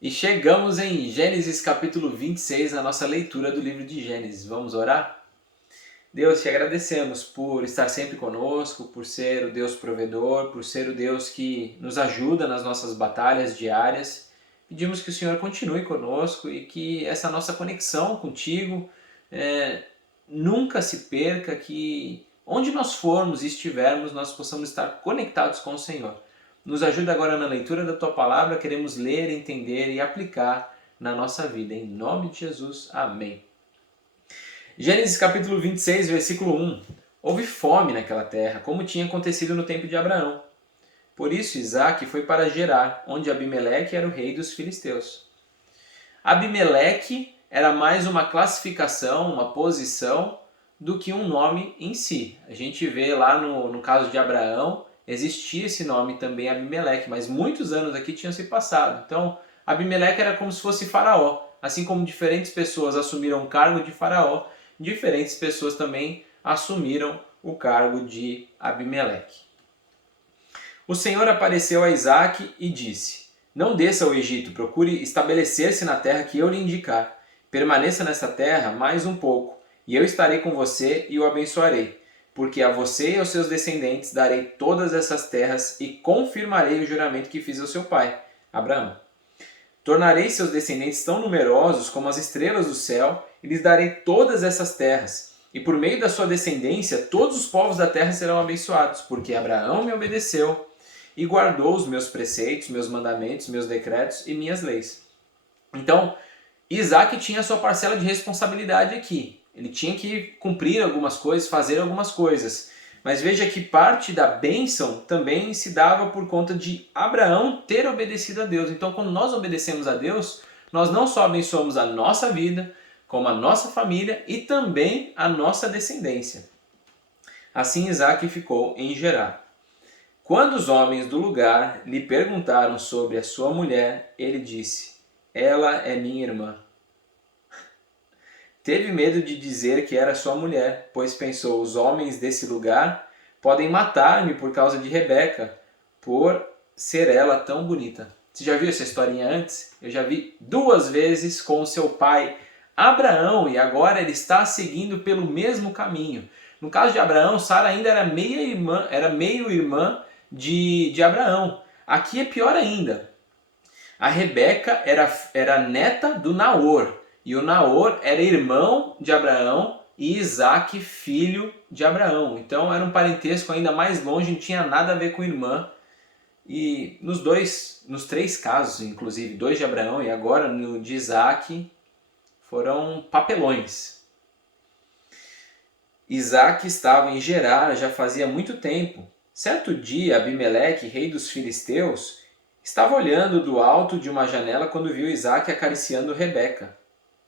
E chegamos em Gênesis capítulo 26, na nossa leitura do livro de Gênesis. Vamos orar? Deus, te agradecemos por estar sempre conosco, por ser o Deus provedor, por ser o Deus que nos ajuda nas nossas batalhas diárias. Pedimos que o Senhor continue conosco e que essa nossa conexão contigo nunca se perca, que onde nós formos e estivermos, nós possamos estar conectados com o Senhor. Nos ajuda agora na leitura da Tua Palavra, queremos ler, entender e aplicar na nossa vida. Em nome de Jesus, amém. Gênesis capítulo 26, versículo 1. Houve fome naquela terra, como tinha acontecido no tempo de Abraão. Por isso Isaque foi para Gerar, onde Abimeleque era o rei dos filisteus. Abimeleque era mais uma classificação, uma posição, do que um nome em si. A gente vê lá no caso de Abraão, existia esse nome também, Abimeleque, mas muitos anos aqui tinham se passado. Então, Abimeleque era como se fosse Faraó. Assim como diferentes pessoas assumiram o cargo de Faraó, diferentes pessoas também assumiram o cargo de Abimeleque. O Senhor apareceu a Isaque e disse: Não desça ao Egito, procure estabelecer-se na terra que eu lhe indicar. Permaneça nessa terra mais um pouco, e eu estarei com você e o abençoarei. Porque a você e aos seus descendentes darei todas essas terras e confirmarei o juramento que fiz ao seu pai, Abraão. Tornarei seus descendentes tão numerosos como as estrelas do céu e lhes darei todas essas terras. E por meio da sua descendência, todos os povos da terra serão abençoados, porque Abraão me obedeceu e guardou os meus preceitos, meus mandamentos, meus decretos e minhas leis. Então, Isaac tinha a sua parcela de responsabilidade aqui. Ele tinha que cumprir algumas coisas, fazer algumas coisas. Mas veja que parte da bênção também se dava por conta de Abraão ter obedecido a Deus. Então, quando nós obedecemos a Deus, nós não só abençoamos a nossa vida, como a nossa família e também a nossa descendência. Assim Isaac ficou em Gerar. Quando os homens do lugar lhe perguntaram sobre a sua mulher, ele disse: Ela é minha irmã. Teve medo de dizer que era sua mulher, pois pensou: os homens desse lugar podem matar-me por causa de Rebeca, por ser ela tão bonita. Você já viu essa historinha antes? Eu já vi 2 vezes com o seu pai Abraão, e agora ele está seguindo pelo mesmo caminho. No caso de Abraão, Sara ainda era meio irmã de Abraão. Aqui é pior ainda. A Rebeca era neta do Naor, e o Naor era irmão de Abraão e Isaac, filho de Abraão. Então era um parentesco ainda mais longe, não tinha nada a ver com irmã. E nos 3 casos, inclusive, 2 de Abraão e agora no de Isaac, foram papelões. Isaac estava em Gerar já fazia muito tempo. Certo dia, Abimeleque, rei dos filisteus, estava olhando do alto de uma janela quando viu Isaac acariciando Rebeca,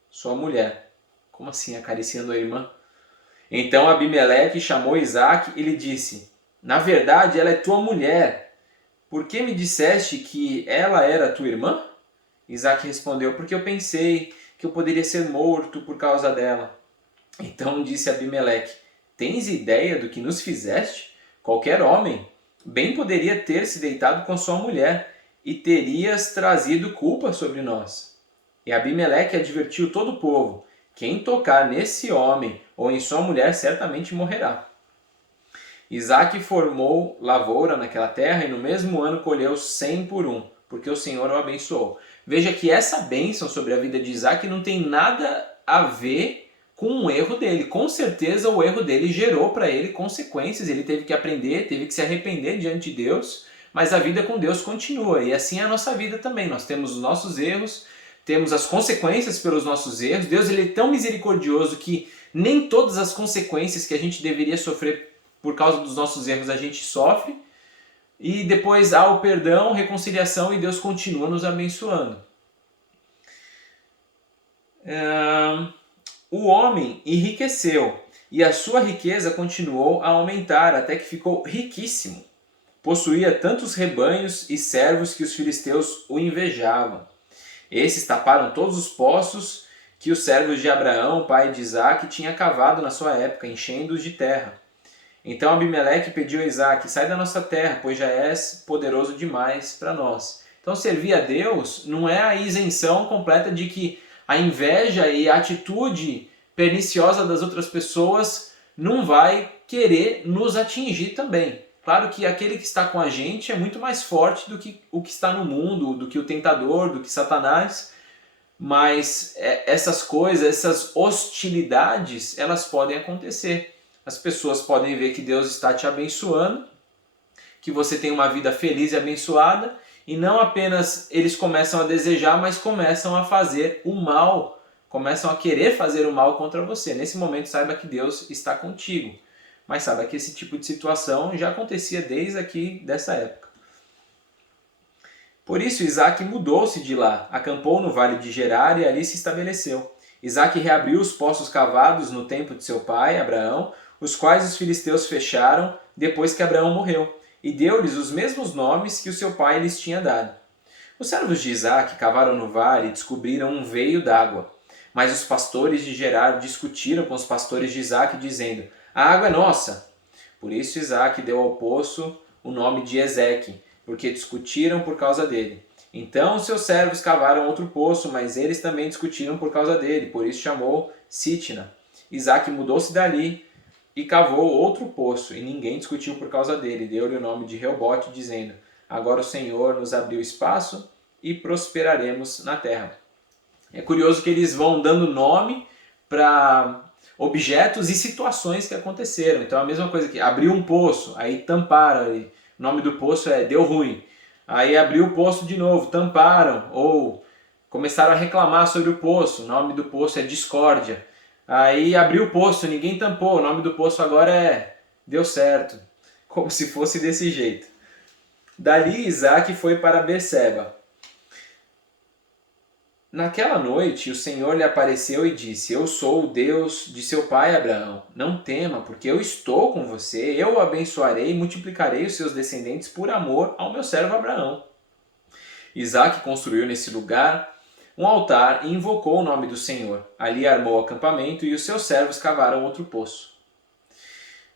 sua mulher. Como assim acariciando a irmã? Então Abimeleque chamou Isaac e lhe disse: Na verdade, ela é tua mulher. Por que me disseste que ela era tua irmã? Isaac respondeu: Porque eu pensei que eu poderia ser morto por causa dela. Então disse Abimeleque: Tens ideia do que nos fizeste? Qualquer homem bem poderia ter se deitado com sua mulher e terias trazido culpa sobre nós. E Abimeleque advertiu todo o povo: Quem tocar nesse homem ou em sua mulher certamente morrerá. Isaac formou lavoura naquela terra e no mesmo ano colheu 100 por um, porque o Senhor o abençoou. Veja que essa bênção sobre a vida de Isaac não tem nada a ver com um erro dele. Com certeza o erro dele gerou para ele consequências, ele teve que aprender, teve que se arrepender diante de Deus, mas a vida com Deus continua, e assim é a nossa vida também. Nós temos os nossos erros, temos as consequências pelos nossos erros. Deus ele é tão misericordioso que nem todas as consequências que a gente deveria sofrer por causa dos nossos erros a gente sofre, e depois há o perdão, reconciliação e Deus continua nos abençoando. O homem enriqueceu e a sua riqueza continuou a aumentar até que ficou riquíssimo. Possuía tantos rebanhos e servos que os filisteus o invejavam. Esses taparam todos os poços que os servos de Abraão, pai de Isaque, tinha cavado na sua época, enchendo-os de terra. Então Abimeleque pediu a Isaque: Sai da nossa terra, pois já és poderoso demais para nós. Então servir a Deus não é a isenção completa de que a inveja e a atitude perniciosa das outras pessoas não vai querer nos atingir também. Claro que aquele que está com a gente é muito mais forte do que o que está no mundo, do que o tentador, do que Satanás, mas essas coisas, essas hostilidades, elas podem acontecer. As pessoas podem ver que Deus está te abençoando, que você tem uma vida feliz e abençoada, e não apenas eles começam a desejar, mas começam a fazer o mal, começam a querer fazer o mal contra você. Nesse momento, saiba que Deus está contigo. Mas saiba que esse tipo de situação já acontecia desde aqui dessa época. Por isso Isaac mudou-se de lá, acampou no vale de Gerar e ali se estabeleceu. Isaac reabriu os poços cavados no tempo de seu pai, Abraão, os quais os filisteus fecharam depois que Abraão morreu, e deu-lhes os mesmos nomes que o seu pai lhes tinha dado. Os servos de Isaac cavaram no vale e descobriram um veio d'água. Mas os pastores de Gerar discutiram com os pastores de Isaac, dizendo: a água é nossa. Por isso Isaac deu ao poço o nome de Ezeque, porque discutiram por causa dele. Então os seus servos cavaram outro poço, mas eles também discutiram por causa dele, por isso chamou Sitna. Isaac mudou-se dali e cavou outro poço, e ninguém discutiu por causa dele. Deu-lhe o nome de Reobote, dizendo: agora o Senhor nos abriu espaço e prosperaremos na terra. É curioso que eles vão dando nome para objetos e situações que aconteceram. Então a mesma coisa que abriu um poço, aí tamparam, o nome do poço é deu ruim. Aí abriu o poço de novo, tamparam, ou começaram a reclamar sobre o poço, o nome do poço é discórdia. Aí abriu o poço, ninguém tampou, o nome do poço agora é deu certo, como se fosse desse jeito. Dali Isaac foi para Berseba. Naquela noite o Senhor lhe apareceu e disse: eu sou o Deus de seu pai Abraão. Não tema, porque eu estou com você. Eu o abençoarei e multiplicarei os seus descendentes por amor ao meu servo Abraão. Isaac construiu nesse lugar um altar e invocou o nome do Senhor. Ali armou acampamento e os seus servos cavaram outro poço.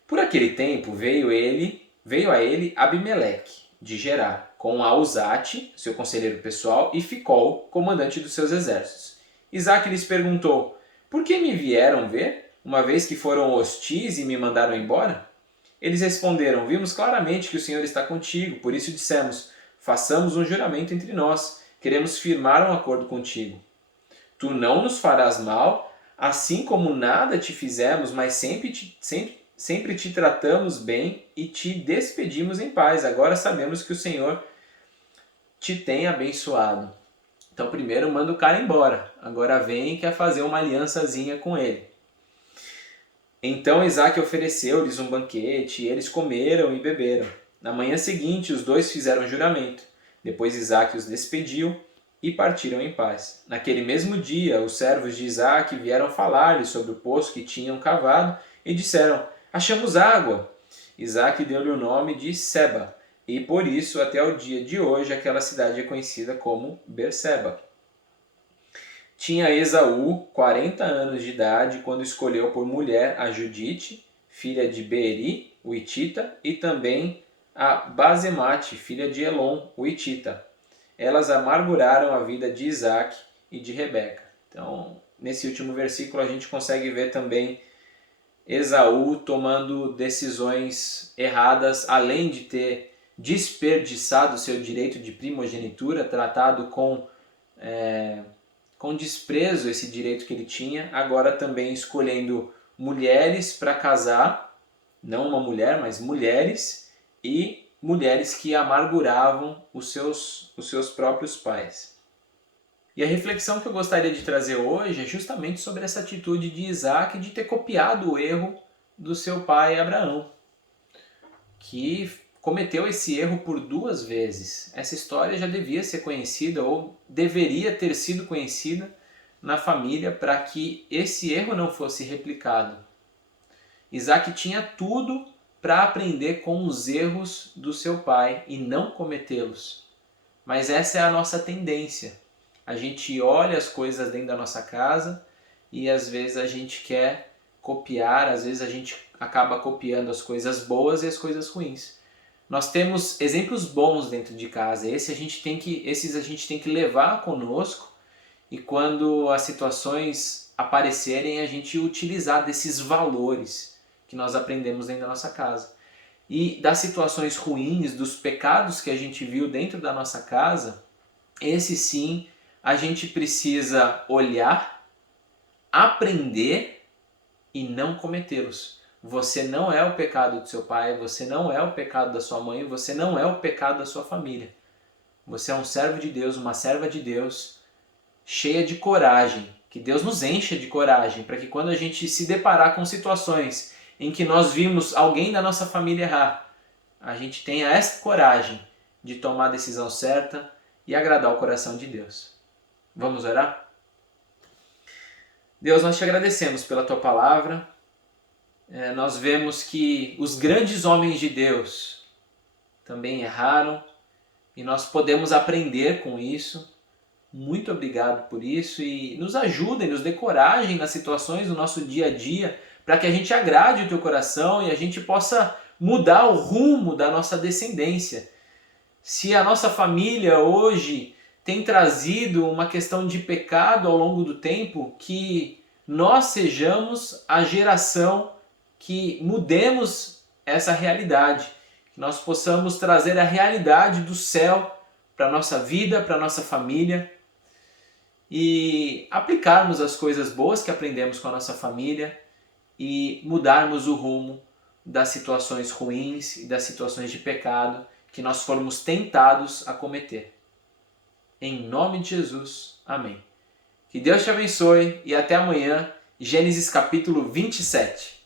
Por aquele tempo veio a ele Abimeleque, de Gerar, com Auzate, seu conselheiro pessoal, e Ficol, comandante dos seus exércitos. Isaac lhes perguntou: por que me vieram ver, uma vez que foram hostis e me mandaram embora? Eles responderam: vimos claramente que o Senhor está contigo, por isso dissemos: façamos um juramento entre nós, queremos firmar um acordo contigo. Tu não nos farás mal, assim como nada te fizemos, mas sempre te tratamos bem e te despedimos em paz. Agora sabemos que o Senhor te tem abençoado. Então primeiro manda o cara embora, agora vem e quer fazer uma aliançazinha com ele. Então Isaac ofereceu-lhes um banquete, e eles comeram e beberam. Na manhã seguinte os dois fizeram juramento. Depois Isaac os despediu e partiram em paz. Naquele mesmo dia os servos de Isaac vieram falar-lhe sobre o poço que tinham cavado e disseram: achamos água. Isaac deu-lhe o nome de Seba, e por isso até o dia de hoje aquela cidade é conhecida como Berseba. Tinha Esaú 40 anos de idade quando escolheu por mulher a Judite, filha de Beeri, o Hitita, e também a Basemate, filha de Elon, o Hitita. Elas amarguraram a vida de Isaac e de Rebeca. Então, nesse último versículo a gente consegue ver também Esaú tomando decisões erradas, além de ter desperdiçado seu direito de primogenitura, tratado com desprezo esse direito que ele tinha, agora também escolhendo mulheres para casar, não uma mulher, mas mulheres, e mulheres que amarguravam os seus próprios pais. E a reflexão que eu gostaria de trazer hoje é justamente sobre essa atitude de Isaac de ter copiado o erro do seu pai Abraão, que cometeu esse erro por 2 vezes. Essa história já devia ser conhecida ou deveria ter sido conhecida na família para que esse erro não fosse replicado. Isaac tinha tudo para aprender com os erros do seu pai e não cometê-los. Mas essa é a nossa tendência. A gente olha as coisas dentro da nossa casa e às vezes a gente quer copiar, às vezes a gente acaba copiando as coisas boas e as coisas ruins. nós temos exemplos bons dentro de casa. Esses a gente tem que levar conosco e quando as situações aparecerem, a gente utilizar desses valores que nós aprendemos dentro da nossa casa. E das situações ruins, dos pecados que a gente viu dentro da nossa casa, esse sim a gente precisa olhar, aprender e não cometê-los. Você não é o pecado do seu pai, você não é o pecado da sua mãe, você não é o pecado da sua família. Você é um servo de Deus, uma serva de Deus, cheia de coragem. Que Deus nos encha de coragem, para que quando a gente se deparar com situações em que nós vimos alguém da nossa família errar, a gente tenha essa coragem de tomar a decisão certa e agradar o coração de Deus. Vamos orar? Deus, nós te agradecemos pela tua palavra. Nós vemos que os grandes homens de Deus também erraram e nós podemos aprender com isso. Muito obrigado por isso e nos ajuda e nos dê coragem nas situações do nosso dia a dia para que a gente agrade o teu coração e a gente possa mudar o rumo da nossa descendência. Se a nossa família hoje tem trazido uma questão de pecado ao longo do tempo, que nós sejamos a geração que mudemos essa realidade, que nós possamos trazer a realidade do céu para a nossa vida, para a nossa família e aplicarmos as coisas boas que aprendemos com a nossa família e mudarmos o rumo das situações ruins e das situações de pecado que nós formos tentados a cometer. Em nome de Jesus, amém. Que Deus te abençoe e até amanhã, Gênesis capítulo 27.